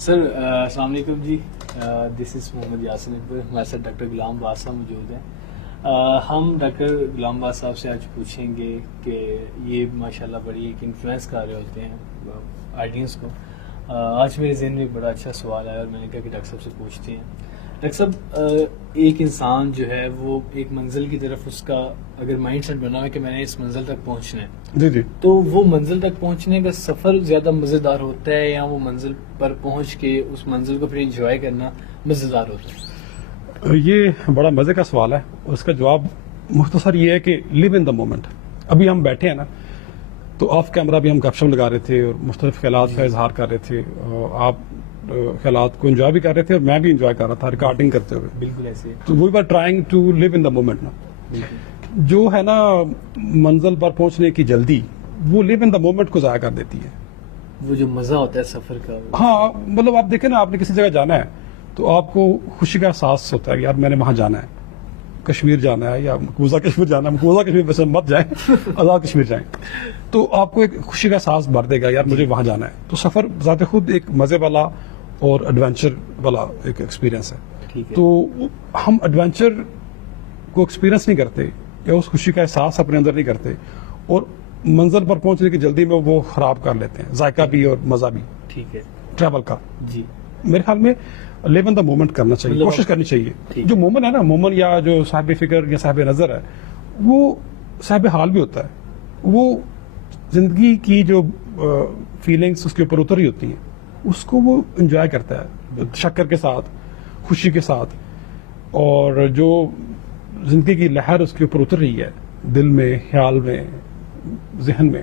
سر السلام علیکم جی. دس از محمد یاسین اکبر. ہمارے ساتھ ڈاکٹر غلام باز صاحب موجود ہیں. ہم ڈاکٹر غلام باز صاحب سے آج پوچھیں گے کہ یہ ماشاءاللہ بڑی ایک انفلوئنس کر رہے ہوتے ہیں آڈینس کو. آج میرے ذہن میں بڑا اچھا سوال آیا اور میں نے کہا کہ ڈاکٹر صاحب سے پوچھتے ہیں. ڈاکٹر صاحب ایک انسان جو ہے وہ ایک منزل کی طرف اس کا اگر مائنڈ سیٹ بنا ہے کہ میں نے اس منزل تک پہنچنا ہے جی تو وہ منزل تک پہنچنے کا سفر زیادہ مزیدار ہوتا ہے یا وہ منزل پر پہنچ کے اس منزل کو پھر انجوائے کرنا مزیدار ہوتا ہے؟ یہ بڑا مزے کا سوال ہے. اس کا جواب مختصر یہ ہے کہ لیو ان دا مومنٹ. ابھی ہم بیٹھے ہیں نا تو آف کیمرہ بھی ہم گپ شپ لگا رہے تھے اور مختلف خیالات کا اظہار کر رہے تھے. آپ خیالات کو انجوائے بھی کر رہے تھے اور میں بھی انجوائے کر رہا تھا ریکارڈنگ کرتے ہوئے. بالکل ایسے. تو we are trying to live in the moment نا. جو ہے نا منزل پر پہنچنے کی جلدی وہ لیو ان دا مومنٹ کو ضائع کر دیتی ہے. وہ جو مزہ ہوتا ہے سفر کا. ہاں مطلب آپ دیکھیں نا آپ نے کسی جگہ جانا ہے تو آپ کو خوشی کا احساس ہوتا ہے کہ یار میں نے وہاں جانا ہے, کشمیر جانا ہے یا مقبوضہ کشمیر جانا ہے. مقبوضہ کشمیر ویسے مت جائیں, آزاد کشمیر جائیں تو آپ کو ایک خوشی کا احساس بھر دے گا یار مجھے وہاں جانا ہے. تو سفر ذات خود ایک مزے والا اور ایڈونچر والا ایک ایکسپیرینس ہے. تو ہم ایڈونچر کو ایکسپیرینس نہیں کرتے یا اس خوشی کا احساس اپنے اندر نہیں کرتے اور منزل پر پہنچنے کی جلدی میں وہ خراب کر لیتے ہیں, ذائقہ بھی اور مزہ بھی. ٹھیک ہے. ٹریول کا جی میرے خیال میں لیو ان دا مومنٹ کرنا چاہیے, کوشش کرنی چاہیے. جو مومن ہے نا, مومن یا جو صاحب فکر یا صاحب نظر ہے وہ صاحب حال بھی ہوتا ہے. وہ زندگی کی جو فیلنگس اس کے اوپر اتر رہی ہوتی ہیں اس کو وہ انجوائے کرتا ہے شکر کے ساتھ, خوشی کے ساتھ. اور جو زندگی کی لہر اس کے اوپر اتر رہی ہے دل میں, خیال میں, ذہن میں,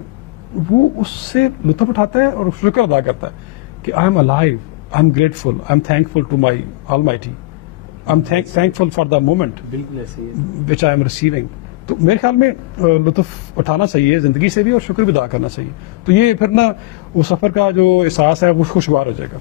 وہ اس سے لطف اٹھاتا ہے اور شکر ادا کرتا ہے کہ I am alive, I am grateful, I am thankful to my almighty, I am thankful for the moment بالکل ایسے وچ آئی ایم ریسیونگ. تو میرے خیال میں لطف اٹھانا چاہیے زندگی سے بھی اور شکر بھی ادا کرنا چاہیے. تو یہ پھر نا وہ سفر کا جو احساس ہے وہ خوشگوار ہو جائے گا.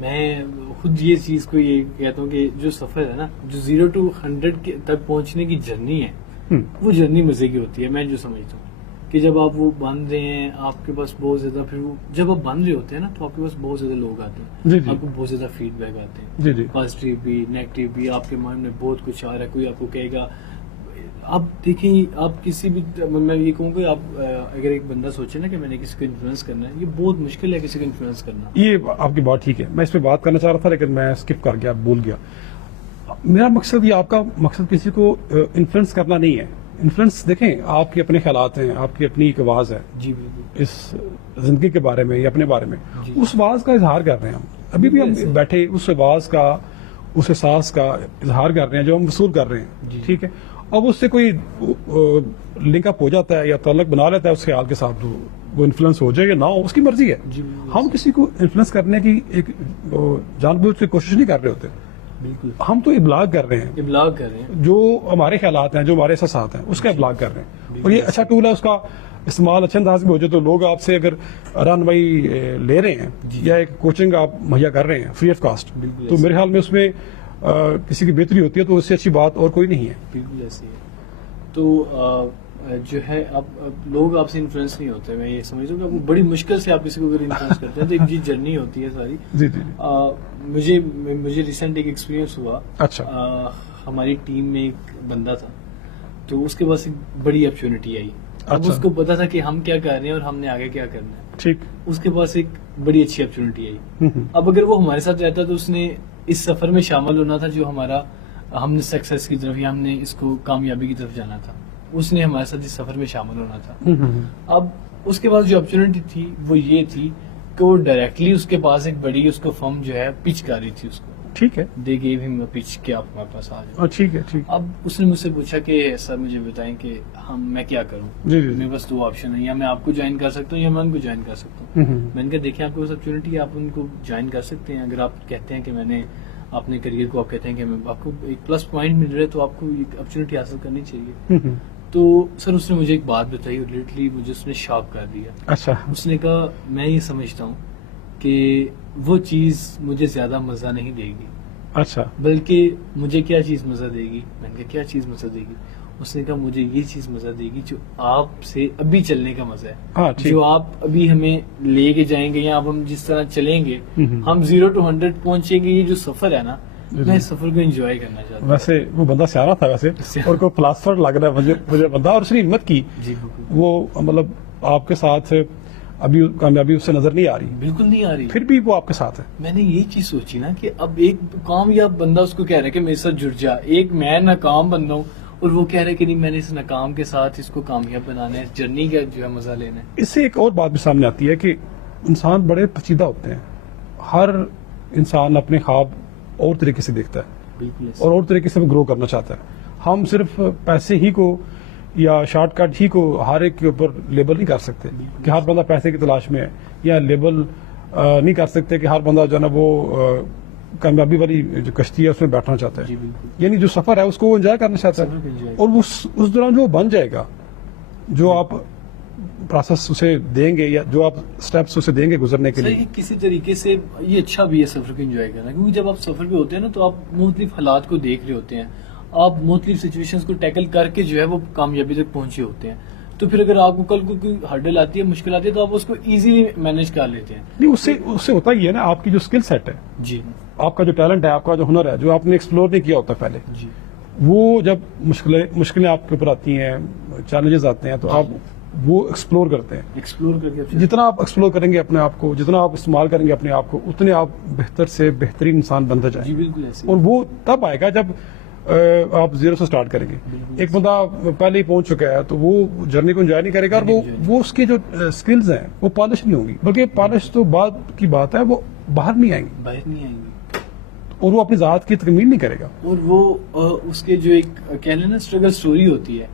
میں خود یہ چیز کو یہ کہتا ہوں کہ جو سفر ہے نا, جو 0 to 100 تک پہنچنے کی جرنی ہے وہ جرنی مزے کی ہوتی ہے. میں جو سمجھتا ہوں کہ جب آپ وہ باندھ رہے ہیں آپ کے پاس بہت زیادہ, پھر وہ جب آپ باندھ رہے ہوتے ہیں نا تو آپ کے پاس بہت زیادہ لوگ آتے ہیں, آپ کو بہت زیادہ فیڈ بیک آتے ہیں, پازیٹیو بھی نیگیٹو بھی. آپ کے مائنڈ میں بہت کچھ آ رہا ہے. کوئی آپ کو کہے گا, آپ دیکھیں آپ کسی بھی, میں یہ کہوں گا آپ اگر ایک بندہ سوچے نا کہ میں نے کسی کو انفلوئنس کرنا ہے, یہ بہت مشکل ہے کسی کو انفلوئنس کرنا. یہ آپ کی بات ٹھیک ہے, میں اس پہ بات کرنا چاہ رہا تھا لیکن میں اسکپ کر گیا, بھول گیا. میرا مقصد یہ, آپ کا مقصد کسی کو انفلوئنس کرنا نہیں ہے. انفلوئنس دیکھیں آپ کے اپنے خیالات ہیں, آپ کی اپنی ایک آواز ہے جی بالکل اس زندگی کے بارے میں یا اپنے بارے میں. اس آواز کا اظہار کر رہے ہیں ہم, ابھی بھی ہم بیٹھے اس آواز کا, اس احساس کا اظہار کر رہے ہیں جو ہم وصول کر رہے ہیں. ٹھیک ہے, اب اس سے کوئی لنک اپ ہو جاتا ہے یا تعلق بنا لیتا ہے اس خیال کے ساتھ, وہ انفلوئنس ہو جائے یا نہ ہو اس کی مرضی ہے. ہم کسی کو انفلوئنس کرنے کی ایک جان بوجھ سے کوشش نہیں کر رہے ہوتے. بالکل ہم تو ابلاغ کر رہے ہیں, ابلاغ کر رہے ہیں جو ہمارے خیالات ہیں, جو ہمارے احساسات ہیں اس کا ابلاغ کر رہے ہیں. اور یہ اچھا ٹول ہے, اس کا استعمال اچھے انداز میں ہو جائے تو لوگ آپ سے اگر رہنمائی لے رہے ہیں یا ایک کوچنگ آپ مہیا کر رہے ہیں فری آف کاسٹ, تو میرے خیال میں اس میں کسی کی بہتری ہوتی ہے تو اس سے اچھی بات اور کوئی نہیں ہے. بالکل ایسے ہے. تو جو ہے اب لوگ آپ سے انفلوئنس نہیں ہوتے. میں یہ سمجھتا ہوں کہ بڑی مشکل سے آپ کسی کو اگر انفلوئنس کرتے ہیں تو ایک جرنی ہوتی ہے ساری. جی مجھے ریسنٹ ایک ایکسپیرینس ہوا. اچھا. ہماری ٹیم میں ایک بندہ تھا تو اس کے پاس ایک بڑی اپرچونٹی آئی. اب اس کو پتا تھا کہ ہم کیا کر رہے ہیں اور ہم نے آگے کیا کرنا ہے. ٹھیک. اس کے پاس ایک بڑی اچھی اپرچونٹی آئی. اب اگر وہ ہمارے ساتھ رہتا تو اس نے اس سفر میں شامل ہونا تھا جو ہمارا, ہم نے سکسیس کی طرف یا ہم نے اس کو کامیابی کی طرف جانا تھا. اس نے ہمارے ساتھ اس سفر میں شامل ہونا تھا. اب اس کے پاس جو اپرچونٹی تھی وہ یہ تھی کہ وہ ڈائریکٹلی اس کے پاس ایک بڑی اس کو فرم جو ہے پچ کر رہی تھی اس کو. ٹھیک ہے. دے گیو ہم پچ کہ آپ ہمارے پاس آ جائیں. ٹھیک ہے. ٹھیک. اب اس نے مجھ سے پوچھا کہ سر مجھے بتائیں کہ میں کیا کروں. میرے پاس 2 آپشن ہیں, یا میں آپ کو جوائن کر سکتا ہوں یا میں ان کو جوائن کر سکتا ہوں. میں نے کہا دیکھیں آپ کے پاس اپرچونٹی ہے, آپ ان کو جوائن کر سکتے ہیں. اگر آپ کہتے ہیں کہ میں نے اپنے کریئر کو, آپ کہتے ہیں کہ آپ کو ایک پلس پوائنٹ مل رہا ہے تو آپ کو ایک اپرچونٹی حاصل کرنی چاہیے. تو سر اس نے مجھے ایک بات بتائی اور لٹرلی مجھے اس نے شاک کر دیا. اچھا. اس نے کہا میں یہ سمجھتا ہوں کہ وہ چیز مجھے زیادہ مزہ نہیں دے گی. اچھا. بلکہ مجھے کیا چیز مزہ دے گی. میں نے کہا کیا چیز مزہ دے گی. اس نے کہا مجھے یہ چیز مزہ دے گی جو آپ سے ابھی چلنے کا مزہ ہاں، ہے، ٹھیک۔ جو آپ ابھی ہمیں لے کے جائیں گے یا اب ہم جس طرح چلیں گے، ہم 0 to 100 پہنچیں گے، یہ جو سفر ہے نا، میں اس سفر کو انجوائے کرنا چاہتا ہوں۔ ویسے وہ بندہ سیارہ تھا ویسے، اور کوئی فلاسفر لگ رہا ہے مجھے بندہ، اور اس نے ہمت کی، جی بالکل، وہ مطلب آپ کے ساتھ ابھی کامیابی اس سے نظر نہیں آ رہی، بالکل نہیں آ رہی۔ پھر بھی وہ آپ کے ساتھ ہے۔ میں نے یہ چیز سوچی نا کہ اب ایک کامیاب بندہ اس کو کہہ رہا ہے کہ میرے ساتھ جڑ جا، ایک میں ناکام بندہ ہوں اور وہ کہہ رہا ہے کہ نہیں، میں نے اس ناکام کے ساتھ اس کو کامیاب بنانا ہے، اس جرنی کا جو ہے مزہ لینا ہے۔ اس سے ایک اور بات بھی سامنے آتی ہے کہ انسان بڑے پیچیدہ ہوتے ہیں، ہر انسان اپنے خواب اور طریقے سے دیکھتا ہے بالکل اور طریقے سے گرو کرنا چاہتا ہے۔ ہم صرف پیسے ہی کو یا شارٹ کٹ ہی کو ہر ایک کے اوپر لیبل نہیں کر سکتے کہ ہر بندہ پیسے کی تلاش میں ہے، یا لیبل نہیں کر سکتے کہ ہر بندہ جو ہے نا وہ کامیابی والی جو کشتی ہے اس میں بیٹھنا چاہتا ہے۔ جی بالکل، یعنی جو سفر ہے اس کو وہ انجوائے کرنا چاہتا سفر کو ہے، enjoy اور اس دوران جو بن جائے گا، جو آپ پروسیس اسے دیں گے یا جو آپ سٹیپس اسے دیں گے گزرنے کے لیے، صحیح، کسی طریقے سے یہ اچھا بھی ہے سفر کو انجوائے کرنا، کیونکہ جب آپ سفر پہ ہوتے ہیں نا تو آپ مختلف حالات کو دیکھ رہے ہوتے ہیں، آپ مختلف سچویشنز کو ٹیکل کر کے جو ہے وہ کامیابی تک پہنچے ہوتے ہیں۔ تو پھر اگر آپ کو کل کو کوئی ہرڈل آتی ہے، مشکل آتی ہے، تو آپ اس کو ایزیلی مینج کر لیتے ہیں۔ نہیں اس سے ہوتا ہی ہے نا، آپ کی جو اسکل سیٹ ہے، جی آپ کا جو ٹیلنٹ ہے، آپ کا جو ہنر ہے، جو آپ نے ایکسپلور نہیں کیا ہوتا پہلے، جی وہ جب مشکلیں آپ کے اوپر آتی ہیں، چیلنجز آتے ہیں، تو آپ وہ ایکسپلور کرتے ہیں۔ ایکسپلور کر کے جتنا آپ ایکسپلور کریں گے اپنے آپ کو، جتنا آپ استعمال کریں گے اپنے آپ کو، اتنے آپ بہتر سے بہترین انسان بنتے جائیں جی گے۔ بالکل ایسے اور وہ تب آئے گا جب آپ زیرو سے سٹارٹ کریں گے۔ ایک بندہ پہلے ہی پہنچ چکا ہے تو وہ جرنی کو انجوائے نہیں کرے گا، اور وہ اس کی جو اسکلز ہیں وہ پالش نہیں ہوں گی، بلکہ پالش تو بعد کی بات ہے، وہ باہر نہیں آئیں گی باہر نہیں آئیں گے، اور وہ اپنی ذات کی تکمیل نہیں کرے گا۔ اور وہ اس کے جو ایک کہہ لیں نا اسٹرگل سٹوری ہوتی ہے،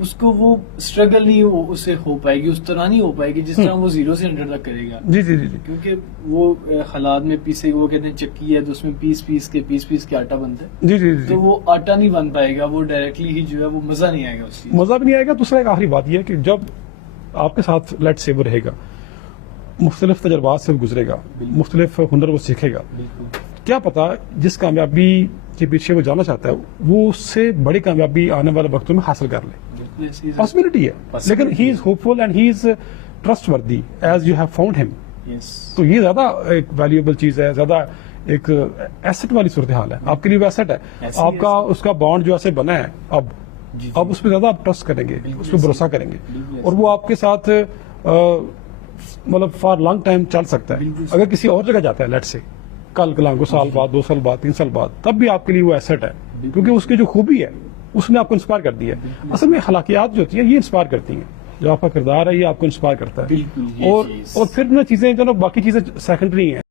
اس کو وہ اسٹرگل نہیں اسے ہو پائے گی، اس طرح نہیں ہو پائے گی جس طرح وہ 0 سے 100 تک کرے گا، جی جی جی جی کیونکہ وہ حالات میں پیسے، وہ کہتے ہیں چکی ہے تو اس میں پیس کے آٹا بنتا ہے، جی جی جی تو وہ آٹا نہیں بن پائے گا، وہ ڈائریکٹلی ہی جو ہے وہ مزہ نہیں آئے گا اس چیز۔ مزہ بھی نہیں آئے گا۔ دوسرا ایک آخری بات یہ ہے کہ جب آپ کے ساتھ لیٹ سے وہ رہے گا، مختلف تجربات سے وہ گزرے گا، مختلف ہنر وہ سیکھے گا، بالکل کیا پتا جس کامیابی کے پیچھے وہ جانا چاہتا ہے وہ اس سے بڑی کامیابی آنے والے وقتوں میں حاصل کر لے، بالکل ایسے ہی پاسبلٹی ہے، لیکن he is hopeful and he is trustworthy as you have found him. Yes, تو یہ زیادہ ایک ویلیوبل چیز ہے، زیادہ ایک ایسٹ والی صورتحال ہے، آپ کے لیے وہ ایسٹ ہے، ایسے آپ کا اس کا بانڈ جو ایسے بنا ہے اب جی اب اس پہ زیادہ آپ ٹرسٹ کریں گے، بالکل اس پہ بھروسہ کریں گے، بالکل اور وہ آپ کے ساتھ مطلب فار لانگ ٹائم چل سکتا ہے۔ بالکل اگر کسی اور جگہ جاتا ہے لیٹ سے کل کلام کو سال بعد، 2 سال بعد، 3 سال بعد، تب بھی آپ کے لیے وہ ایسٹ ہے، کیونکہ اس کی جو خوبی ہے اس نے آپ کو انسپائر کر دی ہے۔ اصل میں اخلاقیات جو ہوتی ہیں یہ انسپائر کرتی ہیں، جو آپ کا کردار ہے یہ آپ کو انسپائر کرتا ہے، بالکل یہ چیز۔ اور پھر نہ چیزیں جو نا باقی چیزیں سیکنڈری ہیں۔